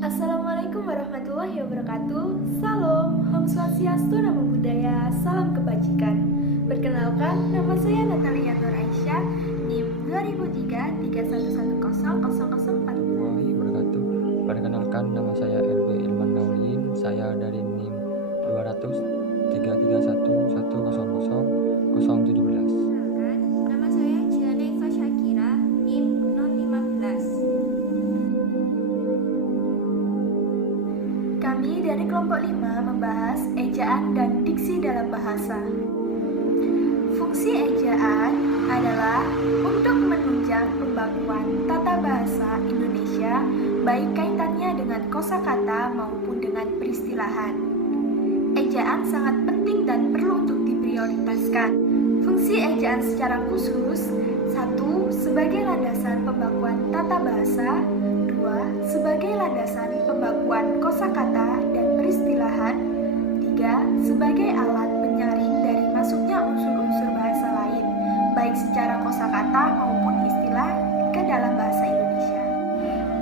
Assalamualaikum warahmatullahi wabarakatuh. Salam, Om Swastiastu, Namo Buddhaya, salam kebajikan. Perkenalkan, nama saya Natalia Nur Aisyah, NIM 2003 31100040. Wabarakatuh. Perkenalkan, nama saya RB Ilman Naulin. Saya dari NIM 200 331 100 017. Nama saya Jiana Eva Syakira, NIM 015. Kami dari kelompok 5 membahas ejaan dan diksi dalam bahasa. Fungsi ejaan adalah untuk menunjang pembakuan tata bahasa Indonesia, baik kaitannya dengan kosakata maupun dengan peristilahan. Ejaan sangat penting dan perlu untuk diprioritaskan. Fungsi ejaan secara khusus: 1. Sebagai landasan pembakuan tata bahasa, 2. Sebagai landasan pembakuan kosakata dan peristilahan, 3. Sebagai alat penyaring dari masuknya unsur-unsur bahasa lain, baik secara kosakata maupun istilah ke dalam bahasa Indonesia.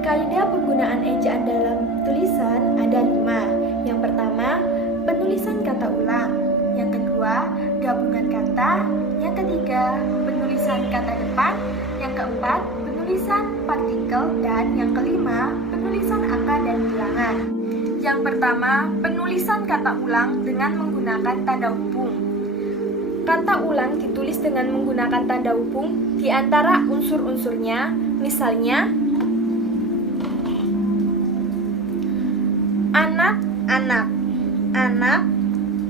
Kaidah penggunaan ejaan dalam tulisan ada 5. Yang pertama, penulisan kata ulang. Yang kedua, gabungan kata. Yang ketiga, penulisan kata depan. Yang keempat, penulisan partikel. Dan yang kelima, penulisan angka dan bilangan. Yang pertama, penulisan kata ulang dengan menggunakan tanda hubung. Kata ulang ditulis dengan menggunakan tanda hubung di antara unsur-unsurnya, misalnya anak, anak, anak,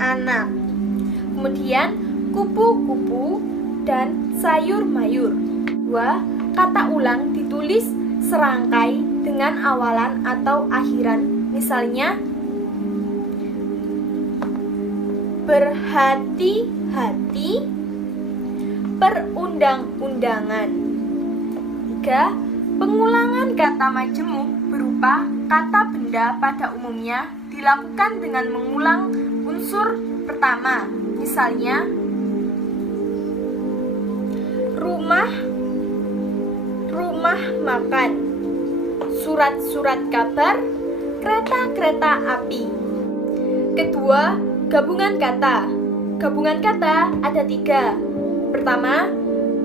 anak. Kemudian kupu-kupu dan sayur-mayur. 2. Kata ulang ditulis serangkai dengan awalan atau akhiran, misalnya berhati-hati, perundang-undangan. 3. Pengulangan kata majemuk berupa kata benda pada umumnya dilakukan dengan mengulang unsur pertama, misalnya rumah, rumah makan, surat-surat kabar, kereta-kereta api. Kedua, gabungan kata. Gabungan kata ada 3. Pertama,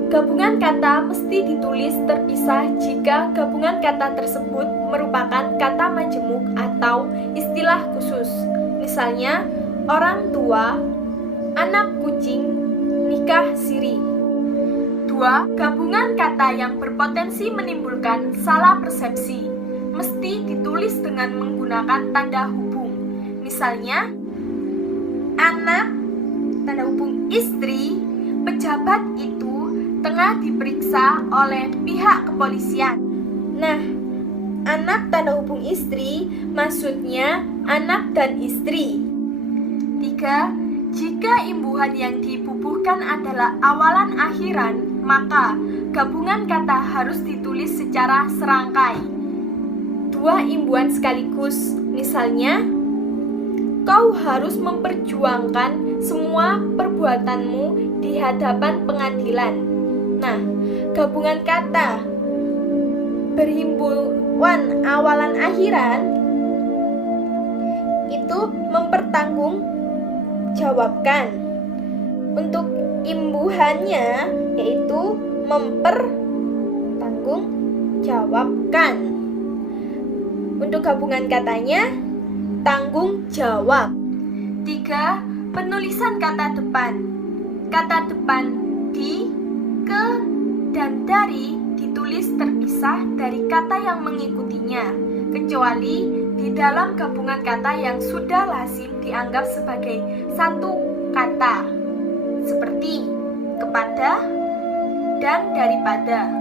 gabungan kata mesti ditulis terpisah jika gabungan kata tersebut merupakan kata majemuk atau istilah khusus. Misalnya, orang tua, anak kucing, nikah siri. 2. Gabungan kata yang berpotensi menimbulkan salah persepsi mesti ditulis dengan menggunakan tanda hubung. Misalnya, anak, tanda hubung istri, pejabat itu tengah diperiksa oleh pihak kepolisian. Nah, anak tanda hubung istri maksudnya anak dan istri. 3. Jika imbuhan yang dibubuhkan adalah awalan akhiran, maka gabungan kata harus ditulis secara serangkai. 2 imbuhan sekaligus, misalnya kau harus memperjuangkan semua perbuatanmu di hadapan pengadilan. Nah, gabungan kata berhimbuan awalan akhiran itu mempertanggungjawabkan. Untuk imbuhannya yaitu mempertanggungjawabkan. Untuk gabungan katanya tanggung jawab. 3. Penulisan kata depan. Kata depan di, ke, dan dari ditulis terpisah dari kata yang mengikutinya, kecuali di dalam gabungan kata yang sudah lazim dianggap sebagai satu kata, seperti kepada dan daripada.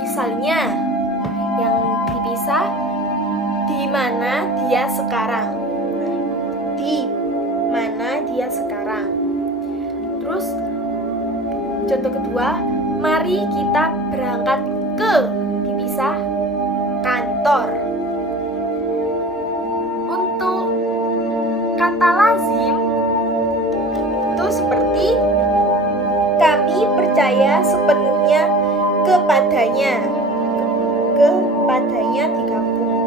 Misalnya, yang dipisah, di mana dia sekarang. Di mana dia sekarang. Terus contoh kedua, mari kita berangkat ke, dipisah, kantor. Untuk kata lazim itu seperti kami percaya sepenuhnya kepadanya. Kepadanya digabung.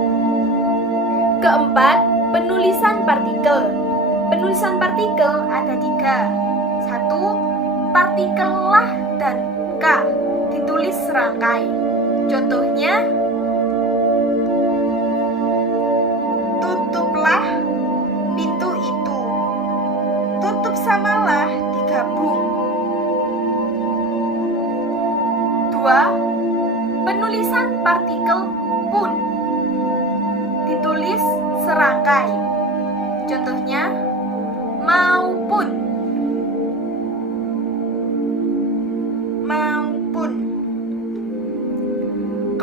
Keempat, penulisan partikel. Penulisan partikel ada 3. 1. Partikel lah dan K ditulis serangkai. Contohnya, tutuplah pintu itu. Tutup samalah digabung. 2. Penulisan partikel pun ditulis serangkai. Contohnya, maupun.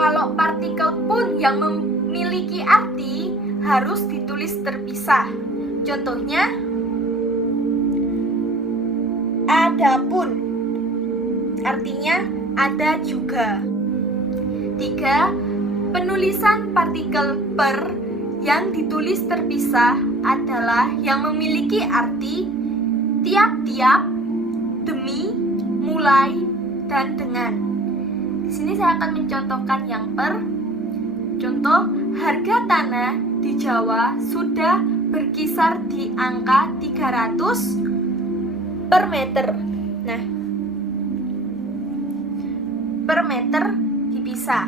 Kalau partikel pun yang memiliki arti harus ditulis terpisah. Contohnya, adapun, artinya ada juga. 3. Penulisan partikel per yang ditulis terpisah adalah yang memiliki arti tiap-tiap, demi, mulai, dan dengan. Di sini saya akan mencontohkan yang per. Contoh, harga tanah di Jawa sudah berkisar di angka 300 per meter. Nah, per meter dipisah.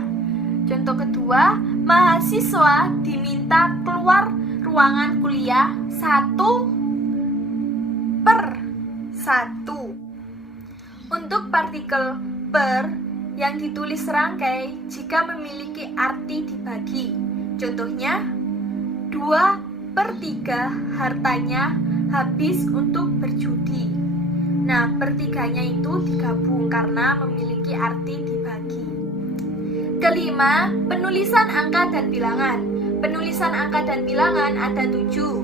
Contoh kedua, mahasiswa diminta keluar ruangan kuliah 1/1. Untuk partikel per yang ditulis serangkai jika memiliki arti dibagi. Contohnya, 2/3 hartanya habis untuk berjudi. Nah, per-3-nya itu digabung karena memiliki arti dibagi. Kelima, penulisan angka dan bilangan. Penulisan angka dan bilangan ada 7.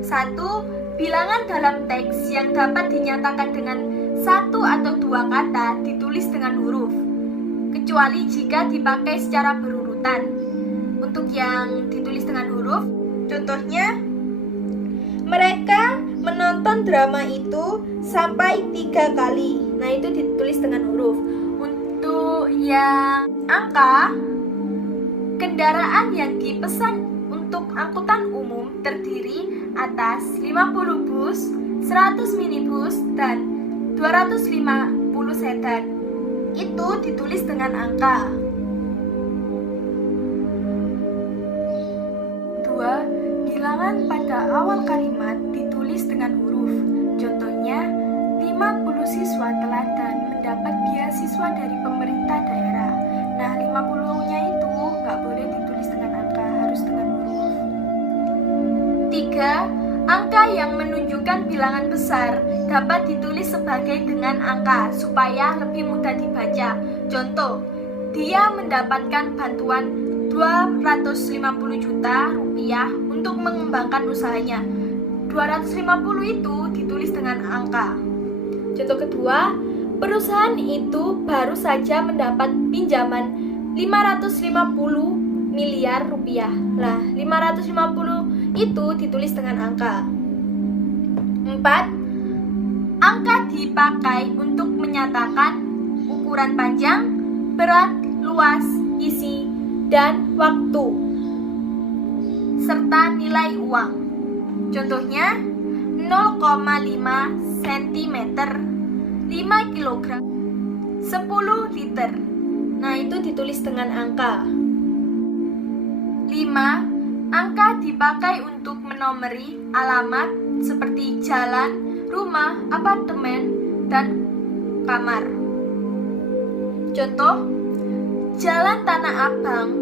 1. Bilangan dalam teks yang dapat dinyatakan dengan 1 atau 2 kata ditulis dengan huruf, kecuali jika dipakai secara berurutan. Untuk yang ditulis dengan huruf, contohnya, mereka menonton drama itu sampai 3 kali. Nah, itu ditulis dengan huruf. Untuk yang angka, kendaraan yang dipesan untuk angkutan umum terdiri atas 50 bus, 100 minibus, dan 250 sedan. Itu ditulis dengan angka. 2. Bilangan pada awal kalimat ditulis dengan huruf. Contohnya, 50 siswa teladan mendapat beasiswa dari pemerintah daerah. Nah, 50-nya itu nggak boleh ditulis dengan angka, harus dengan huruf. 3. Angka yang menunjukkan bilangan besar dapat ditulis sebagai dengan angka supaya lebih mudah dibaca. Contoh, dia mendapatkan bantuan 250 juta rupiah untuk mengembangkan usahanya. 250 itu ditulis dengan angka. Contoh kedua, perusahaan itu baru saja mendapat pinjaman 550 miliar rupiah. Nah, 550 itu ditulis dengan angka. 4. Angka dipakai untuk menyatakan ukuran panjang, berat, luas, isi, dan waktu, serta nilai uang. Contohnya, 0,5 cm, 5 kg, 10 liter. Nah, itu ditulis dengan angka. 5. Angka dipakai untuk menomori alamat seperti jalan, rumah, apartemen, dan kamar. Contoh, Jalan Tanah Abang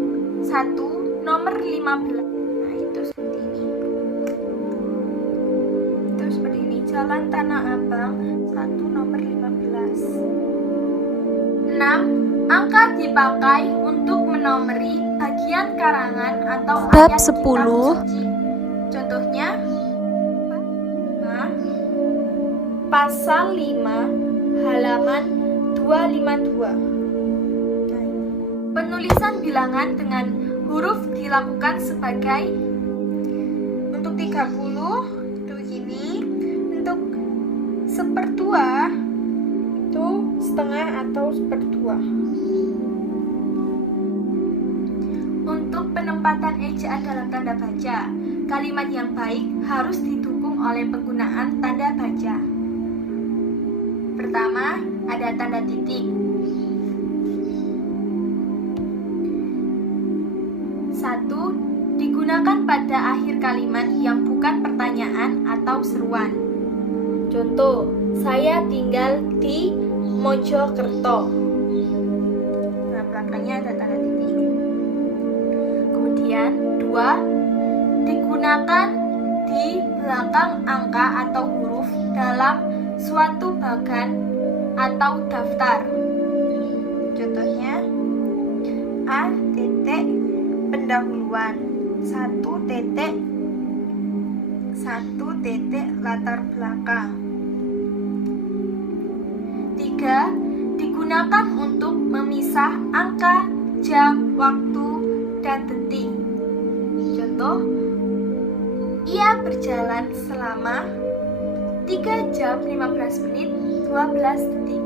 1 nomor 15. Nah, itu seperti ini. Jalan Tanah Abang 1 nomor 15. 6. Angka dipakai untuk menomori bagian karangan atau Bab ayat 10. kitab suci. Contohnya, pasal 5 halaman 252. Penulisan bilangan dengan huruf dilakukan sebagai untuk 30 itu gini, untuk 1/2 itu setengah atau 1/2. Untuk penempatan ejaan dalam tanda baca, kalimat yang baik harus didukung oleh penggunaan tanda baca. Pertama, ada tanda titik. 1. Digunakan pada akhir kalimat yang bukan pertanyaan atau seruan. Contoh, saya tinggal di Mojokerto. Nah, belakangnya ada tanda titik. Kemudian, 2. Digunakan di belakang angka atau huruf dalam suatu bagan atau daftar. Contohnya, A titik pendahuluan, 1 titik latar belakang. 3. Digunakan untuk memisah angka, jam, waktu, dan detik. Contoh, ia berjalan selama 3 jam 15 menit 12 detik.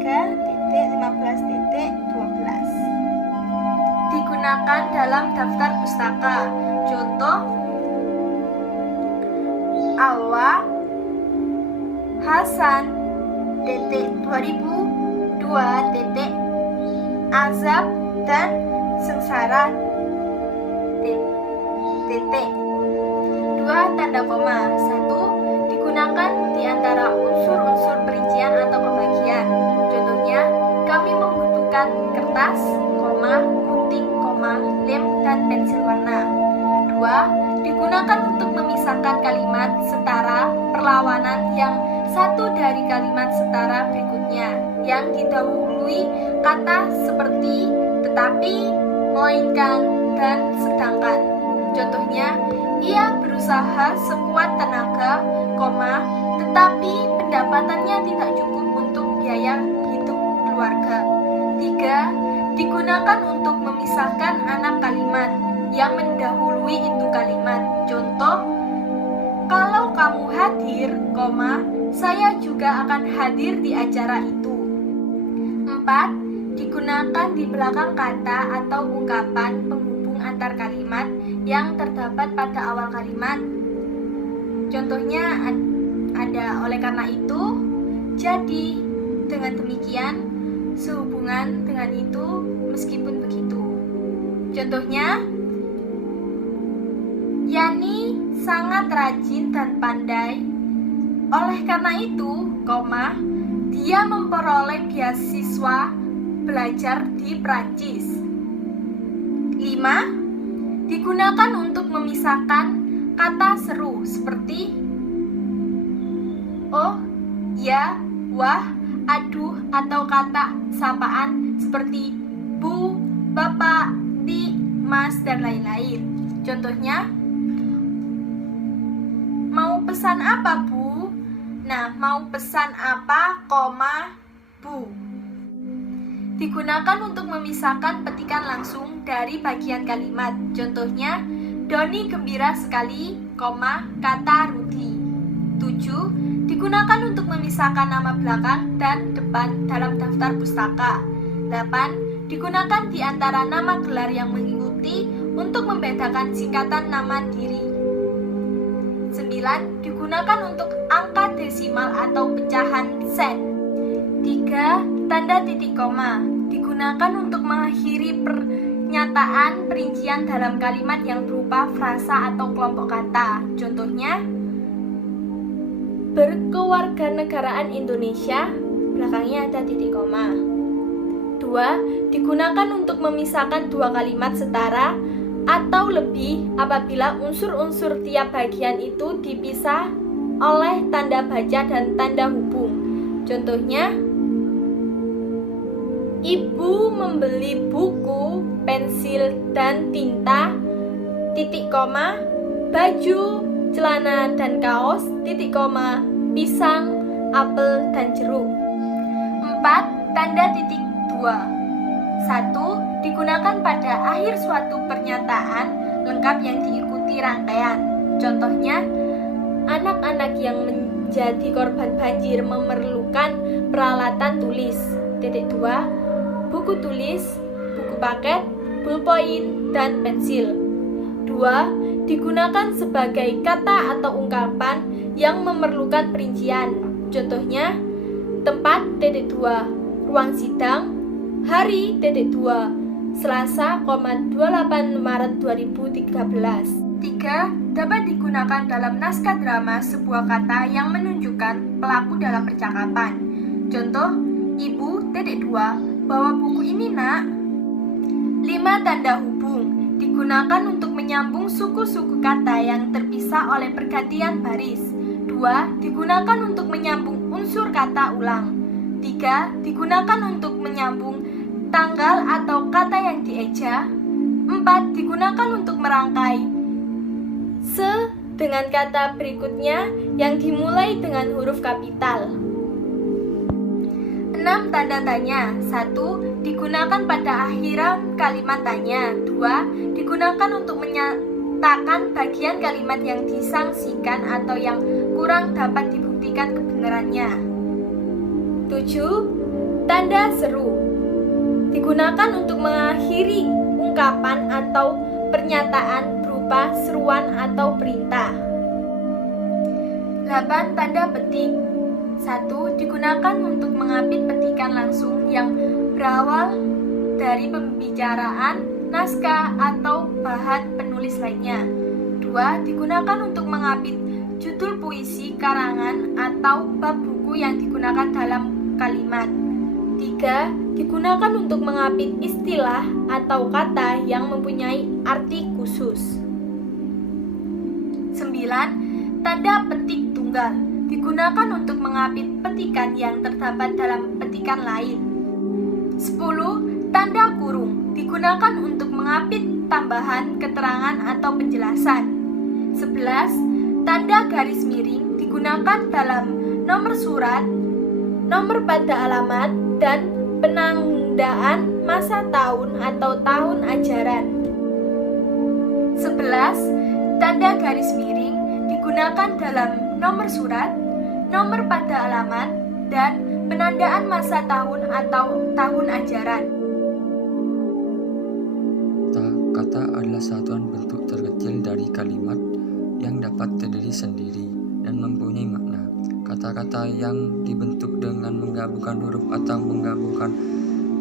3.15.12. Digunakan dalam daftar pustaka. Contoh, Alwa Hasan 2002 Azab dan Sengsara 2. Tanda koma. 1. Digunakan di antara unsur-unsur perincian atau pembagian. Contohnya, kami membutuhkan kertas, gunting, lem, dan pensil warna. 2. Digunakan untuk memisahkan kalimat setara perlawanan yang satu dari kalimat setara berikutnya yang didahului kata seperti tetapi, melainkan, dan sedangkan. Contohnya, ia berusaha sekuat tenaga, tetapi pendapatannya tidak cukup untuk biaya hidup keluarga. 3. Digunakan untuk memisahkan 6 kalimat yang mendahului itu kalimat. Contoh, kalau kamu hadir, saya juga akan hadir di acara itu. 4. Digunakan di belakang kata atau ungkapan penghubung antar kalimat yang terdapat pada awal kalimat. Contohnya ada oleh karena itu, jadi, dengan demikian, sehubungan dengan itu, meskipun begitu. Contohnya, Yani sangat rajin dan pandai. Oleh karena itu, dia memperoleh beasiswa belajar di Prancis. 5. Digunakan untuk memisahkan kata seru seperti oh, ya, wah, aduh, atau kata sapaan seperti bu, bapak, di, mas, dan lain-lain. Contohnya, mau pesan apa, Bu? Nah, mau pesan apa, Bu. Digunakan untuk memisahkan petikan langsung dari bagian kalimat. Contohnya, Doni gembira sekali, kata Rudi. 7. Digunakan untuk memisahkan nama belakang dan depan dalam daftar pustaka. 8. Digunakan di antara nama gelar yang mengikuti untuk membedakan singkatan nama diri. 9. Digunakan untuk angka desimal atau pecahan sen. 3. Tanda titik koma. Digunakan untuk mengakhiri pernyataan perincian dalam kalimat yang berupa frasa atau kelompok kata. Contohnya, berkewarganegaraan Indonesia, belakangnya ada titik koma. 2. Digunakan untuk memisahkan dua kalimat setara atau lebih apabila unsur-unsur tiap bagian itu dipisah oleh tanda baca dan tanda hubung. Contohnya, ibu membeli buku, pensil, dan tinta, titik koma, baju, celana, dan kaos, titik koma, pisang, apel, dan jeruk. 4. Tanda titik 2. 1. Digunakan pada akhir suatu pernyataan lengkap yang diikuti rangkaian. Contohnya, anak-anak yang menjadi korban banjir memerlukan peralatan tulis. Titik 2. Buku tulis, buku paket, pulpoin, dan pensil. 2. digunakan sebagai kata atau ungkapan yang memerlukan perincian. Contohnya, tempat (2), ruang sidang, hari (2), Selasa, 28 Maret 2013. 3. Dapat digunakan dalam naskah drama sebuah kata yang menunjukkan pelaku dalam percakapan. Contoh, Ibu (2) bawa buku ini, Nak. 5. Tanda hubung digunakan untuk menyambung suku-suku kata yang terpisah oleh pergantian baris. 2. Digunakan untuk menyambung unsur kata ulang. 3. Digunakan untuk menyambung tanggal atau kata yang dieja. 4. Digunakan untuk merangkai dengan kata berikutnya yang dimulai dengan huruf kapital. 6. Tanda tanya. 1. Digunakan pada akhiran kalimat tanya. 2. Digunakan untuk menyatakan bagian kalimat yang disangsikan atau yang kurang dapat dibuktikan kebenarannya. 7. Tanda seru digunakan untuk mengakhiri ungkapan atau pernyataan berupa seruan atau perintah. 8. Tanda petik. 1. Digunakan untuk mengapit petikan langsung yang berawal dari pembicaraan, naskah, atau bahan penulis lainnya. 2. Digunakan untuk mengapit judul puisi, karangan, atau bab buku yang digunakan dalam kalimat. 3. Digunakan untuk mengapit istilah atau kata yang mempunyai arti khusus. 9. Tanda petik tunggal digunakan untuk mengapit petikan yang terdapat dalam petikan lain. 10. Tanda kurung digunakan untuk mengapit tambahan keterangan atau penjelasan. 11. Tanda garis miring digunakan dalam nomor surat, nomor pada alamat, dan penandaan masa tahun atau tahun ajaran. 11. Tanda garis miring digunakan dalam nomor surat, nomor pada alamat, dan penandaan masa tahun atau tahun ajaran. Kata adalah satuan bentuk terkecil dari kalimat yang dapat terdiri sendiri dan mempunyai makna. Kata-kata yang dibentuk dengan menggabungkan huruf atau menggabungkan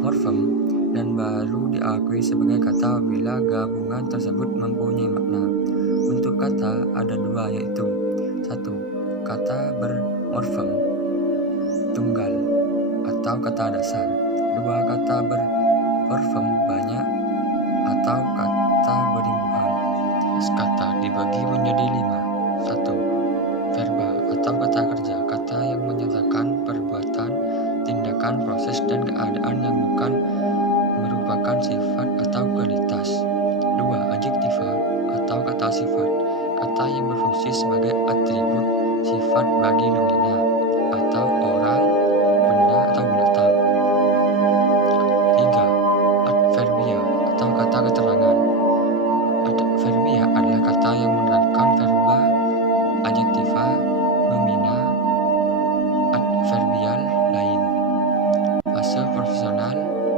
morfem dan baru diakui sebagai kata bila gabungan tersebut mempunyai makna. Bentuk kata ada dua, yaitu 1. Kata bermorfem tunggal atau kata dasar. 2. Kata bermorfem banyak atau kata berimbuhan. Kata dibagi menjadi 5. 1. Verba atau kata kerja, kata yang menyatakan perbuatan, tindakan, proses, dan keadaan yang bukan merupakan sifat atau kualitas. 2. Adjektiva atau kata sifat, kata yang berfungsi sebagai atribut sifat bagi nomina atau orang, benda, atau binatang. 3. Adverbia atau kata keterangan. Adverbia adalah kata yang menerangkan verba, adjektiva, nomina, adverbial lain, fase profesional,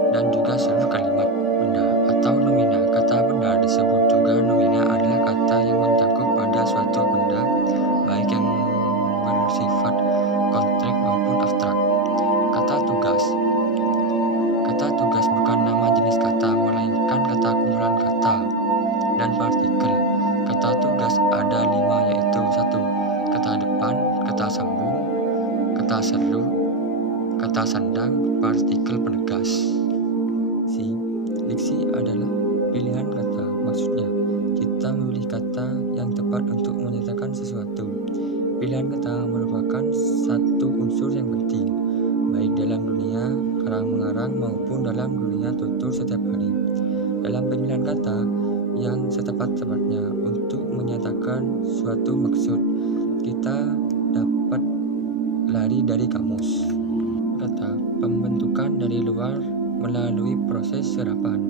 dan juga seluruh kalimat. Benda atau nomina, kata benda disebut juga nomina, adalah kata yang mencakup pada suatu benda, baik yang bersifat konkret maupun abstrak. Kata tugas. Kata tugas bukan nama jenis kata, melainkan kata kumpulan kata dan partikel. Kata tugas ada 5, yaitu 1. Kata depan, kata sambung, kata seru, kata sandang, partikel penegas. Diksi adalah pilihan kata. Maksudnya, kita memilih kata yang tepat untuk menyatakan sesuatu. Pilihan kata merupakan satu unsur yang penting, baik dalam dunia karang-mengarang maupun dalam dunia tutur setiap hari. Dalam pemilihan kata yang setepat-tepatnya untuk menyatakan suatu maksud, kita dapat lari dari kamus. Kata pembentukan dari luar melalui proses serapan.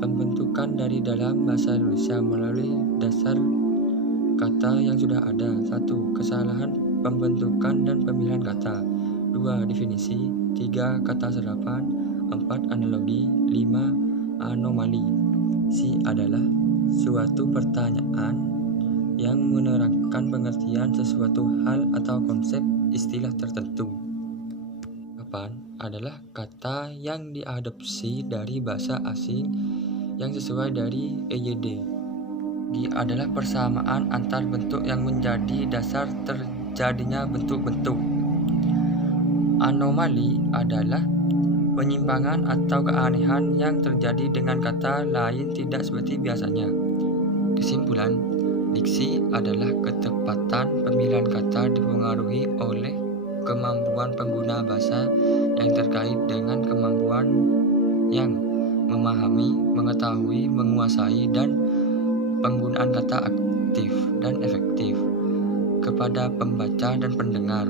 Pembentukan dari dalam bahasa Indonesia melalui dasar kata yang sudah ada. 1. Kesalahan pembentukan dan pemilihan kata. 2. Definisi. 3. Kata serapan. 4. Analogi. 5. Anomali. C adalah suatu pertanyaan yang menerangkan pengertian sesuatu hal atau konsep istilah tertentu. Kapan adalah kata yang diadopsi dari bahasa asing yang sesuai dari EYD. Di adalah persamaan antar bentuk yang menjadi dasar terjadinya bentuk-bentuk. Anomali adalah penyimpangan atau keanehan yang terjadi dengan kata lain tidak seperti biasanya. Kesimpulan, diksi adalah ketepatan pemilihan kata dipengaruhi oleh kemampuan pengguna bahasa yang terkait dengan kemampuan yang memahami, mengetahui, menguasai, dan penggunaan kata aktif dan efektif kepada pembaca dan pendengar.